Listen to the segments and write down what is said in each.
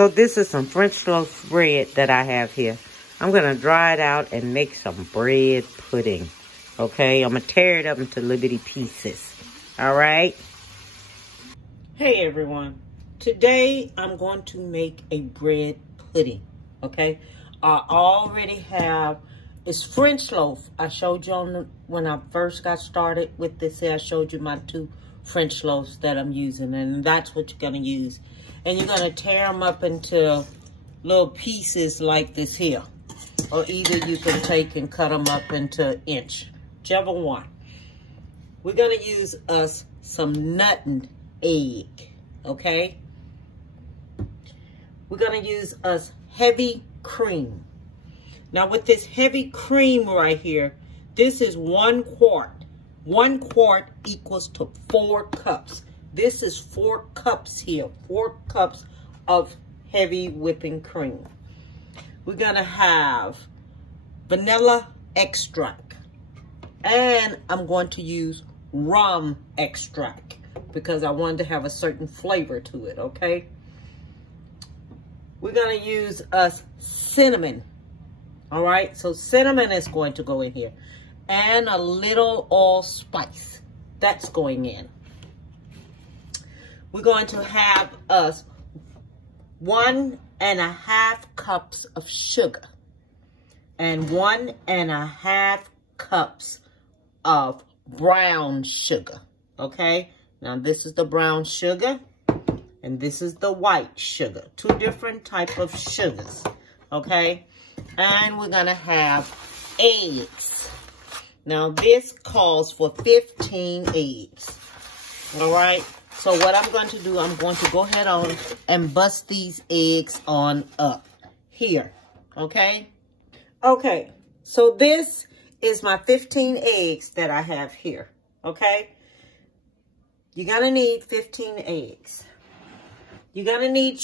So this is some French loaf bread that I have here. I'm going to dry it out and make some bread pudding. Okay, I'm going to tear it up into little bitty pieces. All right. Hey everyone. Today I'm going to make a bread pudding. Okay. I already have, it's French loaf. I showed you when I first got started with this here, I showed you my 2 French loaves that I'm using, and that's what you're going to use. And you're going to tear them up into little pieces like this here. Or either you can take and cut them up into inch, whichever one. We're going to use us some nutting egg, okay? We're going to use us heavy cream. Now with this heavy cream right here, this is 1 quart. 1 quart equals to 4 cups. This is 4 cups here, 4 cups of heavy whipping cream. We're gonna have vanilla extract, and I'm going to use rum extract because I wanted to have a certain flavor to it, okay? We're gonna use us cinnamon, all right? So cinnamon is going to go in here, and a little allspice, that's going in. We're going to have us 1½ cups of sugar and 1½ cups of brown sugar, okay? Now this is the brown sugar and this is the white sugar. 2 different type of sugars, okay? And we're gonna have eggs. Now this calls for 15 eggs, all right? So what I'm going to do, I'm going to go ahead on and bust these eggs on up here, okay? Okay, so this is my 15 eggs that I have here, okay? You're going to need 15 eggs. You're going to need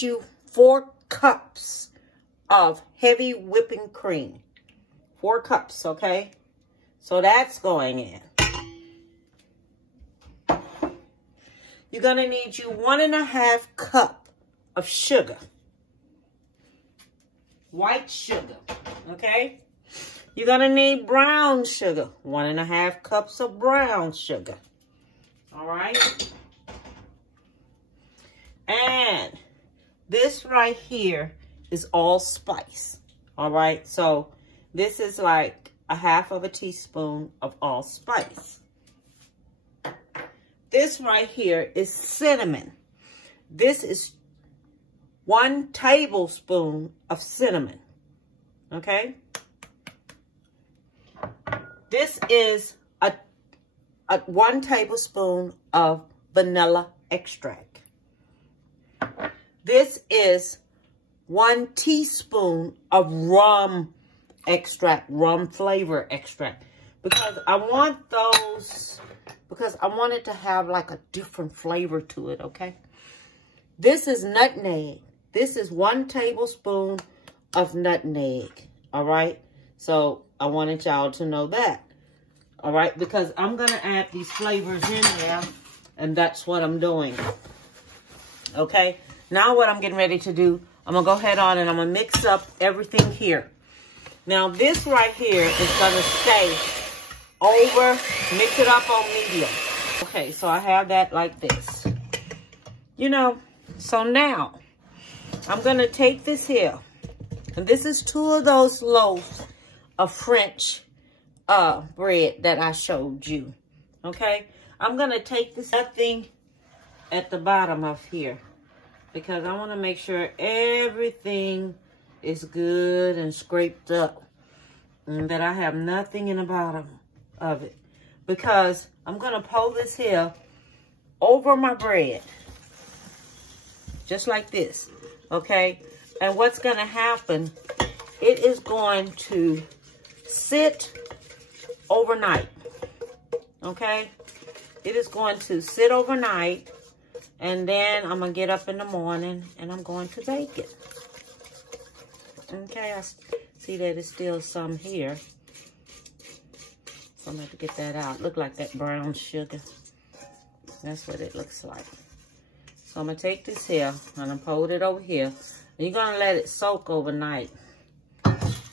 4 cups of heavy whipping cream. 4 cups, okay? So that's going in. You're going to need 1½ cup of sugar. White sugar, okay? You're going to need brown sugar. 1½ cups of brown sugar. All right? And this right here is allspice. All right? So this is like 1/2 teaspoon of allspice. This right here is cinnamon. This is 1 tablespoon of cinnamon, okay? This is a 1 tablespoon of vanilla extract. This is 1 teaspoon of rum extract, rum flavor extract, because I want those... because I want it to have like a different flavor to it, okay? This is nutmeg. This is 1 tablespoon of nutmeg, all right? So I wanted y'all to know that, all right? Because I'm going to add these flavors in there, and that's what I'm doing, okay? Now what I'm getting ready to do, I'm going to go ahead on and I'm going to mix up everything here. Now this right here is going to stay over, mix it up on medium. Okay, so I have that like this. You know, so now I'm going to take this here. And this is 2 of those loaves of French bread that I showed you. Okay, I'm going to take this nothing at the bottom of here, because I want to make sure everything is good and scraped up, and that I have nothing in the bottom of it, because I'm going to pour this here over my bread just like this, okay? And what's going to happen, it is going to sit overnight, okay? It is going to sit overnight, and then I'm going to get up in the morning and I'm going to bake it. Okay, I see that it's still some here. I'm going to have to get that out. Look like that brown sugar. That's what it looks like. So I'm going to take this here and I'm pour it over here. You're going to let it soak overnight.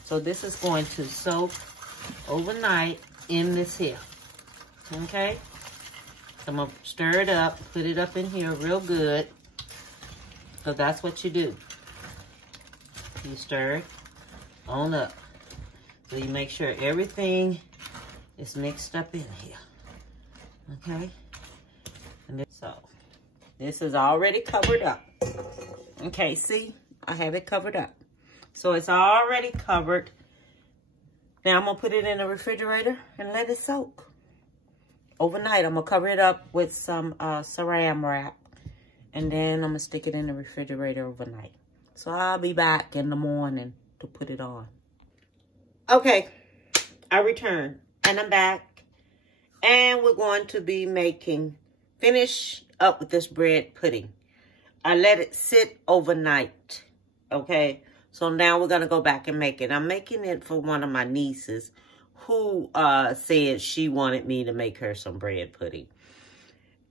So this is going to soak overnight in this here. Okay? I'm going to stir it up, put it up in here real good. So that's what you do. You stir it on up. So you make sure everything is mixed up in here. Okay? And then, so this is already covered up. Okay, see? I have it covered up. So it's already covered. Now I'm going to put it in the refrigerator and let it soak. Overnight, I'm going to cover it up with some saran wrap. And then I'm going to stick it in the refrigerator overnight. So I'll be back in the morning to put it on. Okay, I returned. And I'm back. And we're going to be finish up with this bread pudding. I let it sit overnight. Okay, so now we're going to go back and make it. I'm making it for one of my nieces who said she wanted me to make her some bread pudding.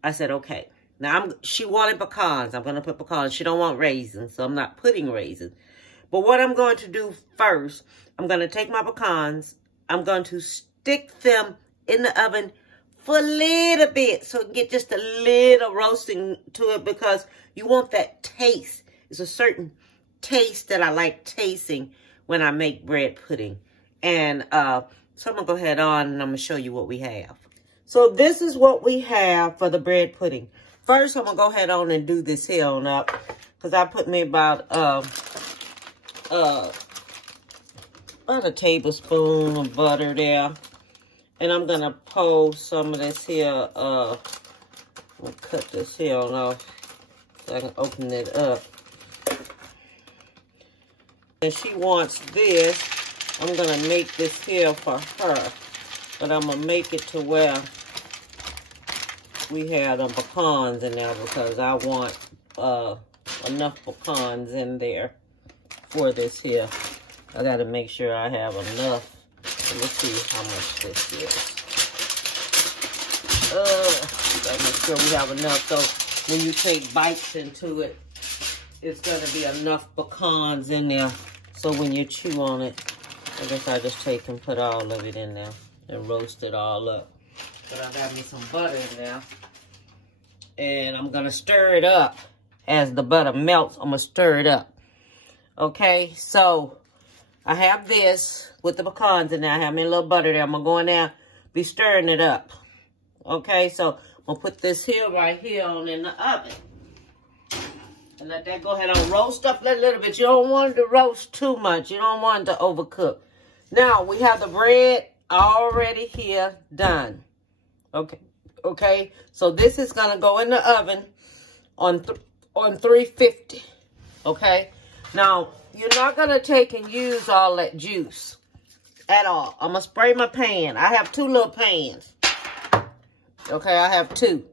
I said, okay. Now, she wanted pecans. I'm going to put pecans. She don't want raisins, so I'm not putting raisins. But what I'm going to do first, I'm going to take my pecans. I'm going to stick them in the oven for a little bit so get just a little roasting to it because you want that taste. It's a certain taste that I like tasting when I make bread pudding. And so I'm going to go ahead on and I'm going to show you what we have. So this is what we have for the bread pudding. First, I'm going to go ahead on and do this here on up because I put me about a tablespoon of butter there. And I'm going to pour some of this here, I'll cut this here on off so I can open it up. And she wants this. I'm going to make this here for her. But I'm going to make it to where we have them pecans in there because I want enough pecans in there for this here. I got to make sure I have enough. Let's see how much this is. Gotta make sure we have enough. So when you take bites into it, it's going to be enough pecans in there. So when you chew on it, I guess I just take and put all of it in there and roast it all up. But I got me some butter in there. And I'm going to stir it up. As the butter melts, I'm going to stir it up. Okay, so I have this with the pecans in there. I have me a little butter there. I'm going to go in there, be stirring it up. Okay, so I'm going to put this here, right here on in the oven. And let that go ahead and roast up a little bit. You don't want it to roast too much. You don't want it to overcook. Now, we have the bread already here done. Okay. Okay, so this is going to go in the oven on 350. Okay, now you're not going to take and use all that juice at all. I'm going to spray my pan. I have 2 little pans. Okay, I have 2.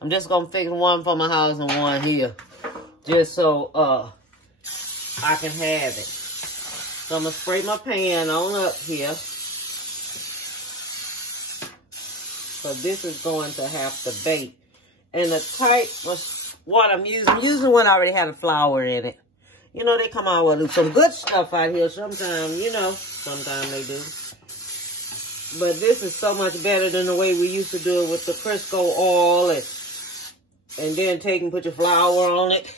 I'm just going to fix one for my house and one here. Just so I can have it. So I'm going to spray my pan on up here. So this is going to have to bake. And the type of what I'm using one already had a flour in it. You know, they come out with some good stuff out here sometimes, you know. Sometimes they do. But this is so much better than the way we used to do it with the Crisco oil. And then take and put your flour on it.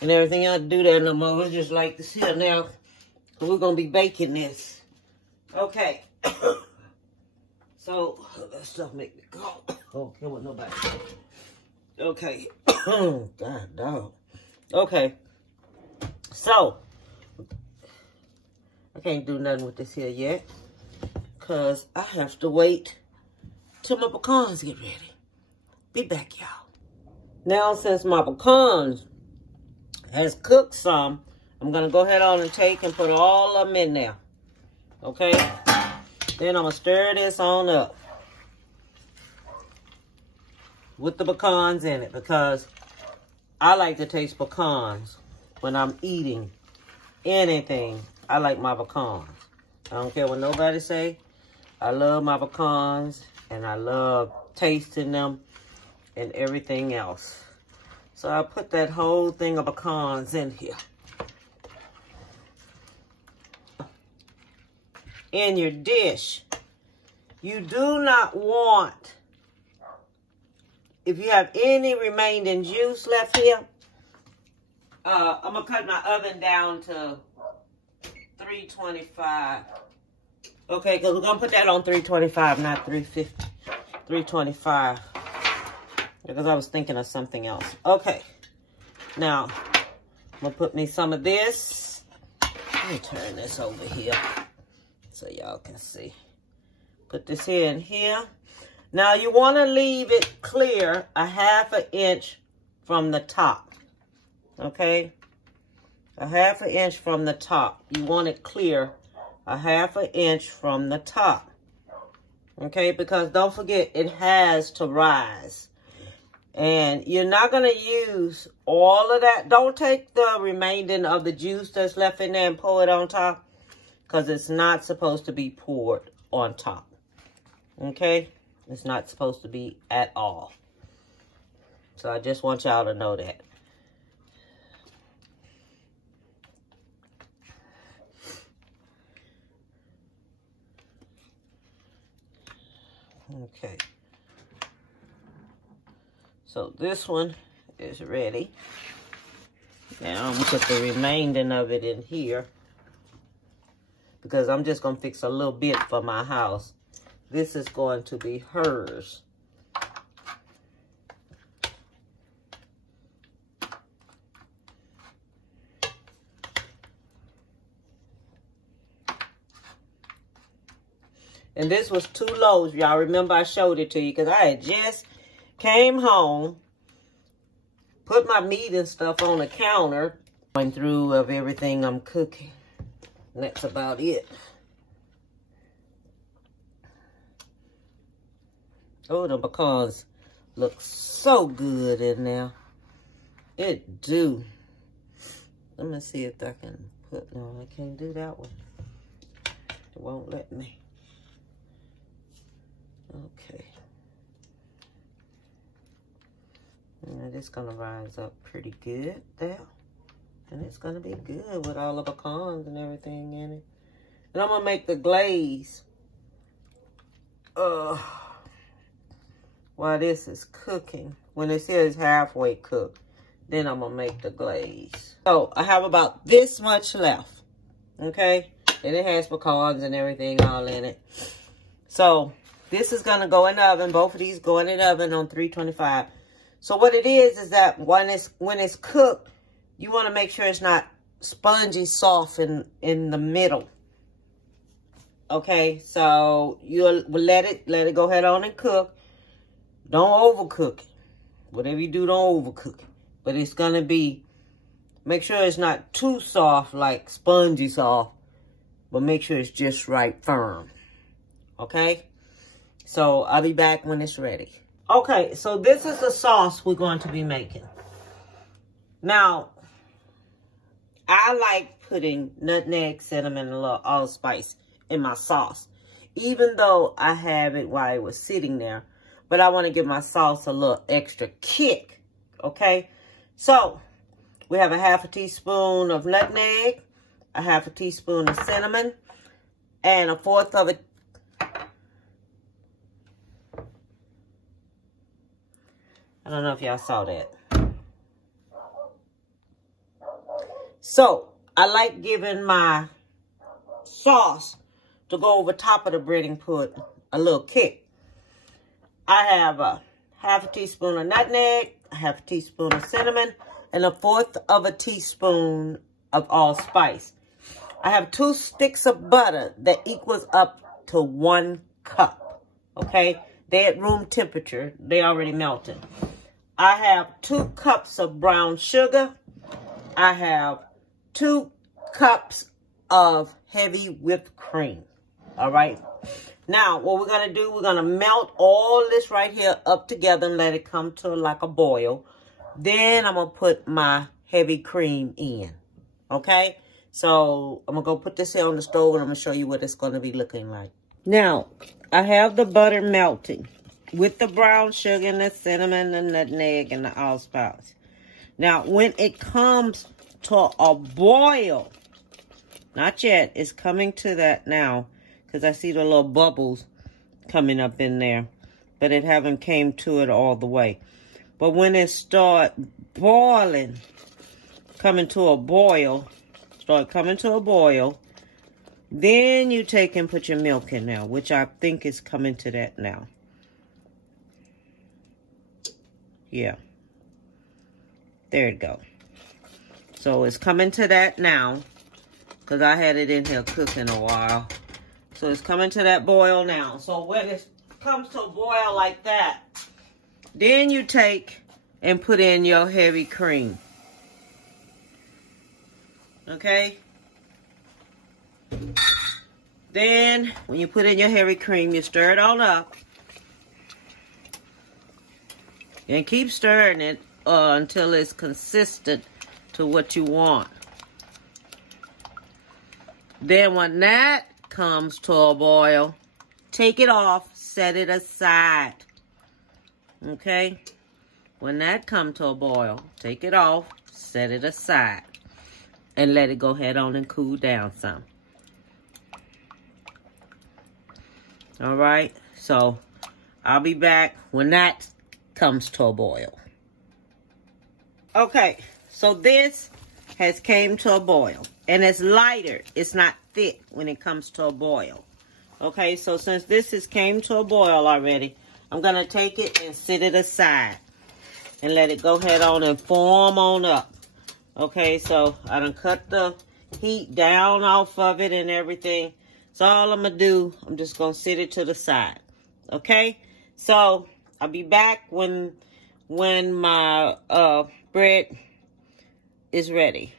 And everything else. Do that no more. It's just like this here now. So we're going to be baking this. Okay. So, that stuff make me go. Oh, can't want nobody. Okay. God, dog. Okay. So, I can't do nothing with this here yet. Because I have to wait till my pecans get ready. Be back, y'all. Now, since my pecans has cooked some, I'm going to go ahead on and take and put all of them in there. Okay? Then I'm going to stir this on up with the pecans in it because I like to taste pecans when I'm eating anything. I like my pecans. I don't care what nobody say. I love my pecans and I love tasting them and everything else. So I put that whole thing of pecans in here. in your dish. You do not want, if you have any remaining juice left here, I'm going to cut my oven down to 325. Okay, because we're going to put that on 325, not 350. 325. Because I was thinking of something else. Okay. Now, I'm going to put me some of this. Let me turn this over here so y'all can see. Put this here and here. Now, you want to leave it clear a 1/2 inch from the top. Okay? A 1/2 inch from the top. You want it clear a 1/2 inch from the top. Okay? Because don't forget, it has to rise. And you're not going to use all of that. Don't take the remaining of the juice that's left in there and pour it on top. Because it's not supposed to be poured on top. Okay? It's not supposed to be at all. So I just want y'all to know that. Okay. So this one is ready. Now I'm going to put the remaining of it in here. Because I'm just going to fix a little bit for my house. This is going to be hers. And this was 2 loaves. Y'all remember I showed it to you because I had just came home, put my meat and stuff on the counter, going through of everything I'm cooking. And that's about it. Oh, the pecans look so good in there. It do. Let me see if I can put, no, I can't do that one. It won't let me. Okay. And it's going to rise up pretty good there. And it's going to be good with all the pecans and everything in it. And I'm going to make the glaze. While this is cooking. When it says halfway cooked, then I'm going to make the glaze. So, I have about this much left. Okay? And it has pecans and everything all in it. So, this is going to go in the oven. Both of these go in the oven on 325. So, what it is that when it's cooked, you want to make sure it's not spongy soft in the middle. Okay? So, you'll let it go ahead on and cook. Don't overcook it. Whatever you do, don't overcook it. But it's going to be, make sure it's not too soft, like spongy soft. But make sure it's just right firm. Okay? So, I'll be back when it's ready. Okay, so this is the sauce we're going to be making. Now, I like putting nutmeg, cinnamon, and a little allspice in my sauce. Even though I have it while it was sitting there. But I want to give my sauce a little extra kick. Okay? So, we have a 1/2 teaspoon of nutmeg, a 1/2 teaspoon of cinnamon, and a 1/4 of it. I don't know if y'all saw that. So, I like giving my sauce to go over top of the breading put a little kick. I have a 1/2 teaspoon of nutmeg, a 1/2 teaspoon of cinnamon, and a 1/4 teaspoon of allspice. I have 2 sticks of butter that equals up to 1 cup. Okay? They're at room temperature. They already melted. I have 2 cups of brown sugar. I have 2 cups of heavy whipped cream. All right? Now, what we're going to do, we're going to melt all this right here up together and let it come to like a boil. Then I'm going to put my heavy cream in. Okay? So, I'm going to go put this here on the stove and I'm going to show you what it's going to be looking like. Now, I have the butter melting with the brown sugar and the cinnamon and the nutmeg and the allspice. Now, when it comes to a boil, not yet, it's coming to that now. because I see the little bubbles coming up in there. But it haven't came to it all the way. But when it start boiling, coming to a boil, then you take and put your milk in now, which I think is coming to that now. Yeah. There it go. So it's coming to that now, because I had it in here cooking a while. So it's coming to that boil now. So when it comes to a boil like that, then you take and put in your heavy cream. Okay? Then, when you put in your heavy cream, you stir it all up. And keep stirring it until it's consistent to what you want. Then when that comes to a boil, take it off, set it aside. Okay? When that comes to a boil, take it off, set it aside. And let it go ahead on and cool down some. Alright? So, I'll be back when that comes to a boil. Okay, so this has came to a boil. And it's lighter. It's not thick when it comes to a boil. Okay, so since this has came to a boil already, I'm going to take it and set it aside. And let it go ahead on and form on up. Okay, so I done cut the heat down off of it and everything. So all I'm going to do, I'm just going to set it to the side. Okay, so I'll be back when my bread is ready.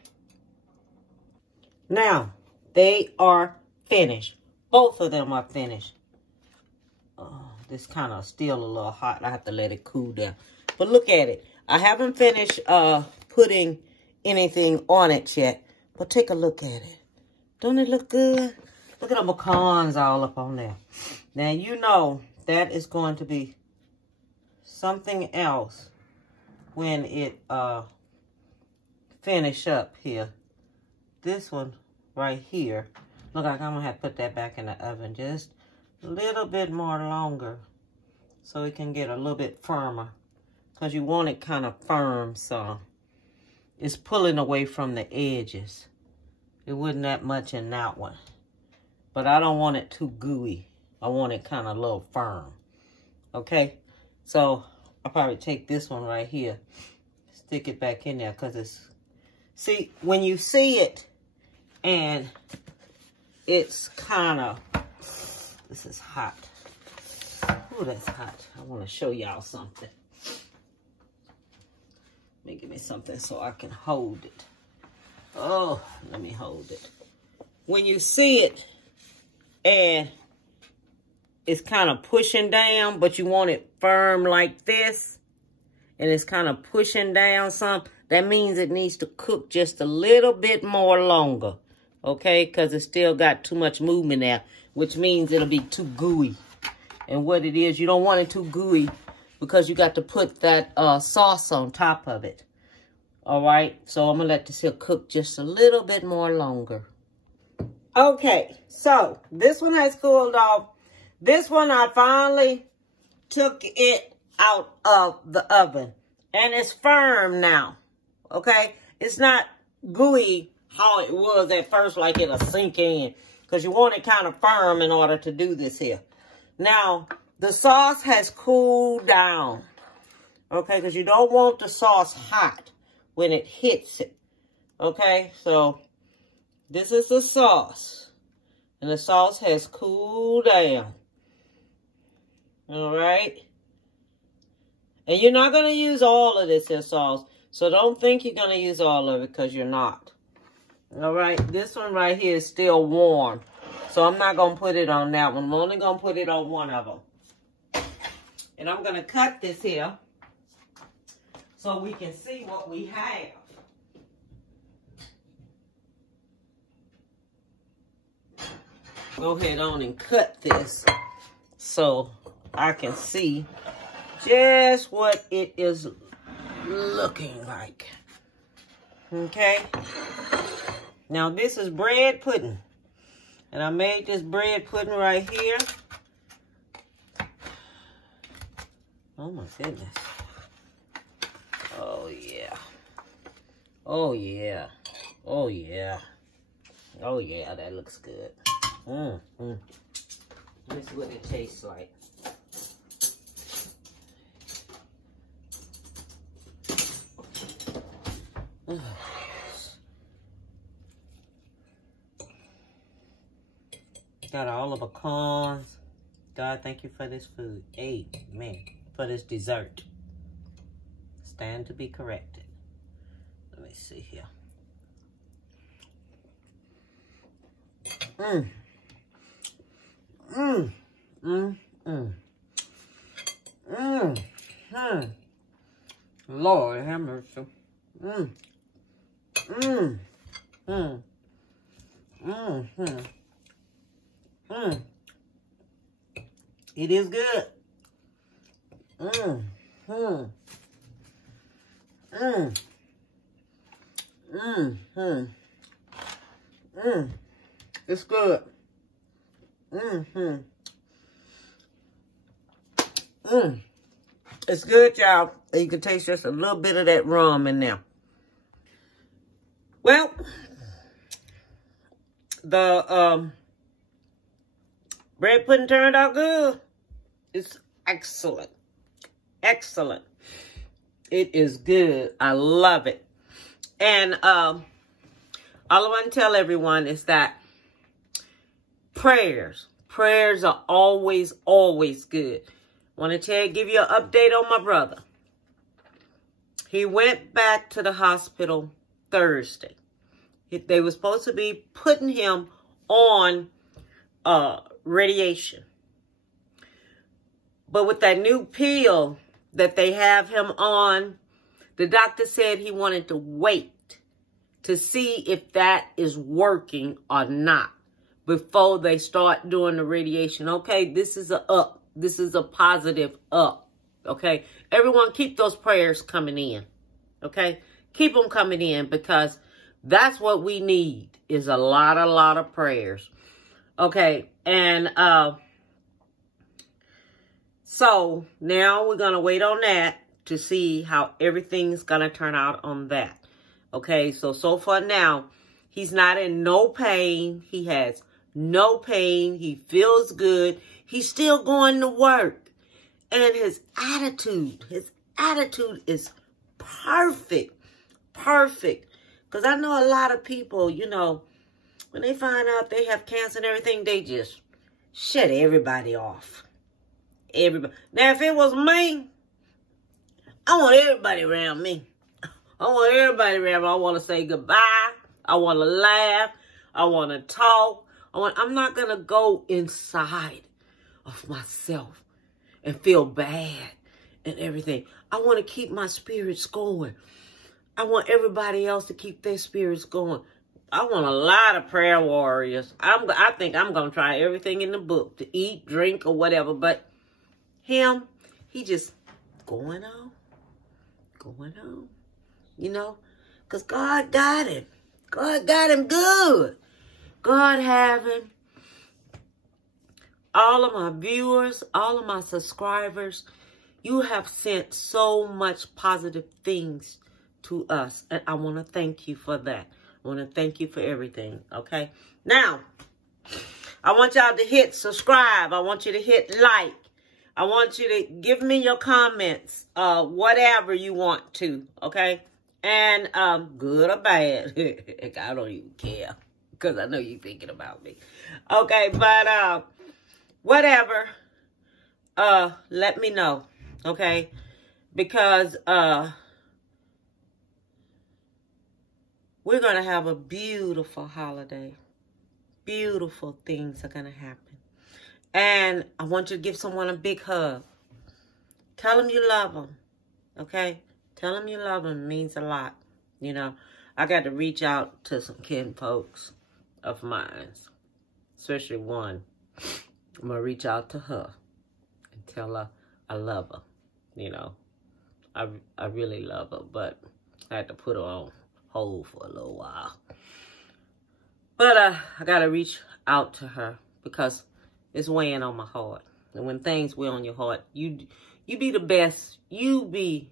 Now, they are finished. Both of them are finished. This kind of still a little hot. I have to let it cool down. But look at it. I haven't finished putting anything on it yet. But take a look at it. Don't it look good? Look at the pecans all up on there. Now, you know that is going to be something else when it finish up here. This one right here. Look like I'm going to have to put that back in the oven just a little bit more longer so it can get a little bit firmer. Because you want it kind of firm, so it's pulling away from the edges. It wasn't that much in that one. But I don't want it too gooey. I want it kind of a little firm. Okay? So I'll probably take this one right here. Stick it back in there because it's... See, when you see it and it's kind of... This is hot. Oh, that's hot. I want to show y'all something. Let me give me something so I can hold it. Oh, let me hold it. When you see it and it's kind of pushing down, but you want it firm like this, and it's kind of pushing down some, that means it needs to cook just a little bit more longer, okay? Because it's still got too much movement there, which means it'll be too gooey. And what it is, you don't want it too gooey because you got to put that sauce on top of it. All right, so I'm going to let this here cook just a little bit more longer. Okay, so this one has cooled off. This one, I finally took it out of the oven. And it's firm now, okay? It's not gooey how it was at first, like it'll sink in. Because you want it kind of firm in order to do this here. Now, the sauce has cooled down, okay? Because you don't want the sauce hot when it hits it, okay? So, this is the sauce. And the sauce has cooled down. All right? And you're not going to use all of this here sauce. So, don't think you're going to use all of it because you're not. All right? This one right here is still warm. So, I'm not going to put it on that one. I'm only going to put it on one of them. And I'm going to cut this here so we can see what we have. Go ahead on and cut this so I can see just what it is looking like. Okay? Now, this is bread pudding. And I made this bread pudding right here. Oh my goodness. Oh yeah. Oh yeah. Oh yeah. Oh yeah, that looks good. This is what it tastes like. Got all of the pecans. God, thank you for this food. Amen. For this dessert. Stand to be corrected. Let me see here. Lord have mercy. It is good. It's good. It's good, y'all. You can taste just a little bit of that rum in there. Well, the bread pudding turned out good. It's excellent. Excellent. It is good. I love it. And all I want to tell everyone is that prayers are always, always good. Want to give you an update on my brother. He went back to the hospital Thursday. They were supposed to be putting him on radiation. But with that new pill that they have him on, the doctor said he wanted to wait to see if that is working or not before they start doing the radiation. Okay, this is a up. This is a positive up. Okay, everyone keep those prayers coming in. Okay, keep them coming in because that's what we need is a lot of prayers. Okay, and so now we're going to wait on that to see how everything's going to turn out on that. Okay, so far now, he's not in no pain. He has no pain. He feels good. He's still going to work. And his attitude is perfect. Perfect. Because I know a lot of people, you know, when they find out they have cancer and everything, they just shut everybody off. Everybody. Now, if it was me, I want everybody around me. I want everybody around me. I want to say goodbye. I want to laugh. I want to talk. I'm not going to go inside of myself and feel bad and everything. I want to keep my spirits going. I want everybody else to keep their spirits going. I want a lot of prayer warriors. I think I'm going to try everything in the book to eat, drink, or whatever. But him, he just going on. You know, because God got him. God got him good. God having all of my viewers, all of my subscribers, you have sent so much positive things to us. And I want to thank you for that. I want to thank you for everything. Okay. Now, I want y'all to hit subscribe. I want you to hit like. I want you to give me your comments, whatever you want to. Okay. And good or bad. I don't even care. Because I know you're thinking about me. Okay, but whatever. Let me know. Okay? Because we're going to have a beautiful holiday. Beautiful things are going to happen. And I want you to give someone a big hug. Tell them you love them. Okay? Tell them you love them. It means a lot. You know, I got to reach out to some kin folks of mine. Especially one. I'm going to reach out to her and tell her I love her. You know, I really love her. But I had to put her on hold for a little while. But I got to reach out to her because it's weighing on my heart. And when things weigh on your heart, you be the best. You be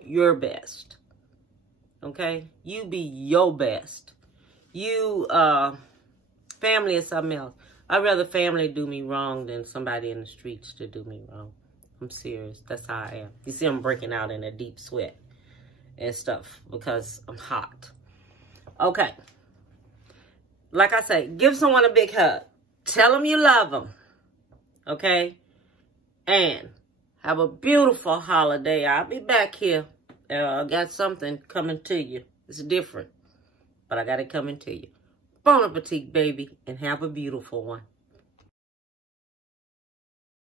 your best. Okay? You be your best. You, family is something else. I'd rather family do me wrong than somebody in the streets to do me wrong. I'm serious. That's how I am. You see, I'm breaking out in a deep sweat and stuff because I'm hot. Okay. Like I say, give someone a big hug. Tell them you love them. Okay? And have a beautiful holiday. I'll be back here. I got something coming to you. It's different. But I got it coming to you. Bon appetit, baby. And have a beautiful one.